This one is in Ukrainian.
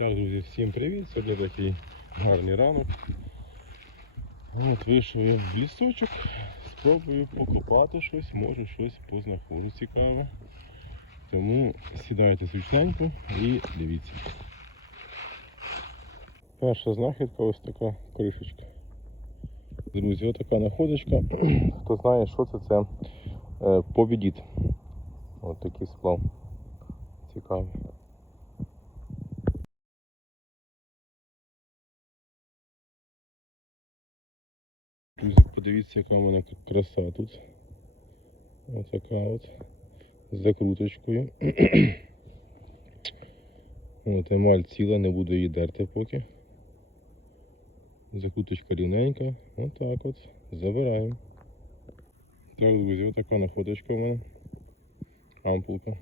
Так, друзі, всім привіт! Сьогодні такий гарний ранок. От вийшов я в лісочок, спробую покопати щось, може щось познаходжу цікаве. Тому сідайте зручненько і дивіться. Перша знахідка ось така кришечка. Друзі, ось така находочка. Хто знає, що це, це е, повідіт. Ось такий сплав. Цікавий. Друзі, подивіться, яка в мене краса тут. Ось така от. З закруточкою. От, емаль ціла, не буду її дерти поки. Закруточка рівненька. Отак от. Забираємо. Так, друзі, отака находочка в мене. Ампулка.